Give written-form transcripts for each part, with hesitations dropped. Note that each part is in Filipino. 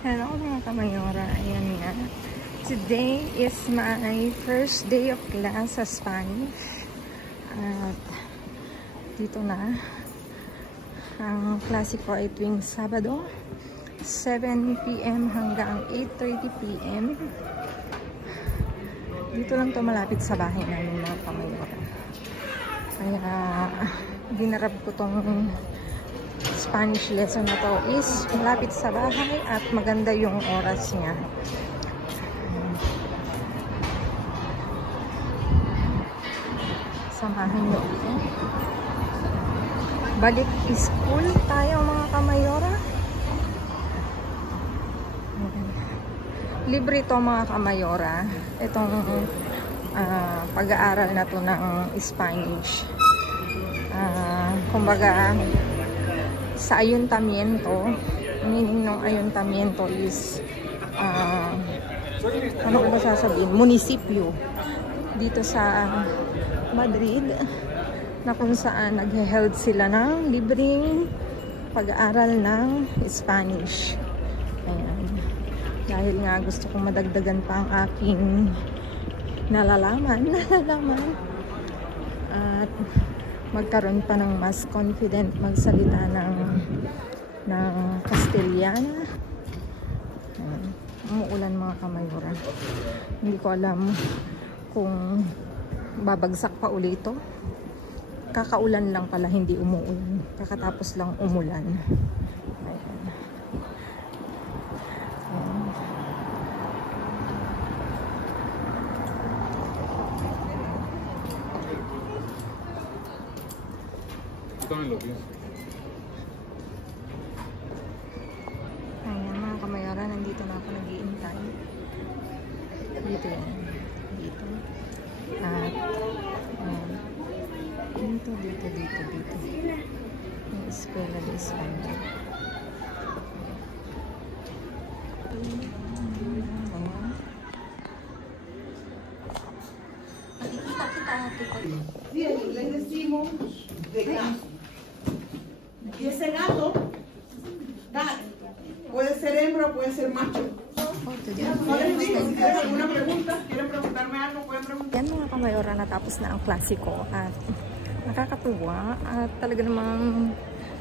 Hello mga kamayora, ayan nga. Today is my first day of class sa Spanish. At dito na. Ang klase ko ay tuwing Sabado, 7 PM hanggang 8:30 PM. Dito lang to malapit sa bahay namin mga kamayora. Kaya dinarab ko tong Spanish lesson na to is malapit sa bahay at maganda yung oras niya. Samahan nyo ako. Balik school tayo mga kamayora. Libre to mga kamayora. Itong pag-aaral na to ng Spanish. Kumbaga sa ayuntamiento, meaning ng ayuntamiento is ano ko ba sasabihin? Munisipyo dito sa Madrid, na kung saan nag-held sila ng libreng pag-aaral ng Spanish. Ayan. Dahil nga gusto kong madagdagan pa ang aking nalalaman at magkaroon pa ng mas confident magsalita ng Castellana. Umuulan mga kamayora. Hindi ko alam kung babagsak pa ulit ito. Kakaulan lang pala, hindi umuulan. Kakatapos lang umulan. Ayan. Ayan mga kamayora, nandito na ako nag-iintay. Dito yan. Dito. At dito. Yung eskwela de Espanya. Sí, en inglés decimos de gato. Y ese gato, puede ser hembra o puede ser macho. ¿Alguna pregunta? ¿Quieren preguntarme algo? ¿Pueden preguntar? Yan mga kamayora, natapos na ang klase ko at nakakatuwa at talaga namang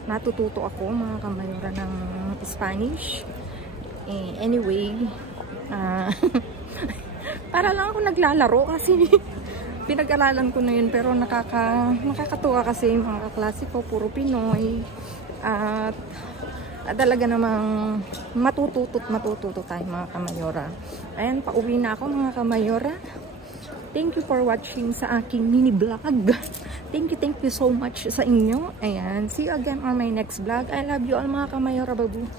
natututo ako mga kamayora ng Spanish. Anyway, para lang ako naglalaro kasi pinag-aralan ko na yun, pero nakakatuwa kasi mga kaklase ko puro Pinoy at talaga namang matututo tayo mga kamayora. Ayan, pauwi na ako mga kamayora. Thank you for watching sa aking mini vlog. Thank you so much sa inyo. Ayan, see you again on my next vlog. I love you all mga kamayora, babu.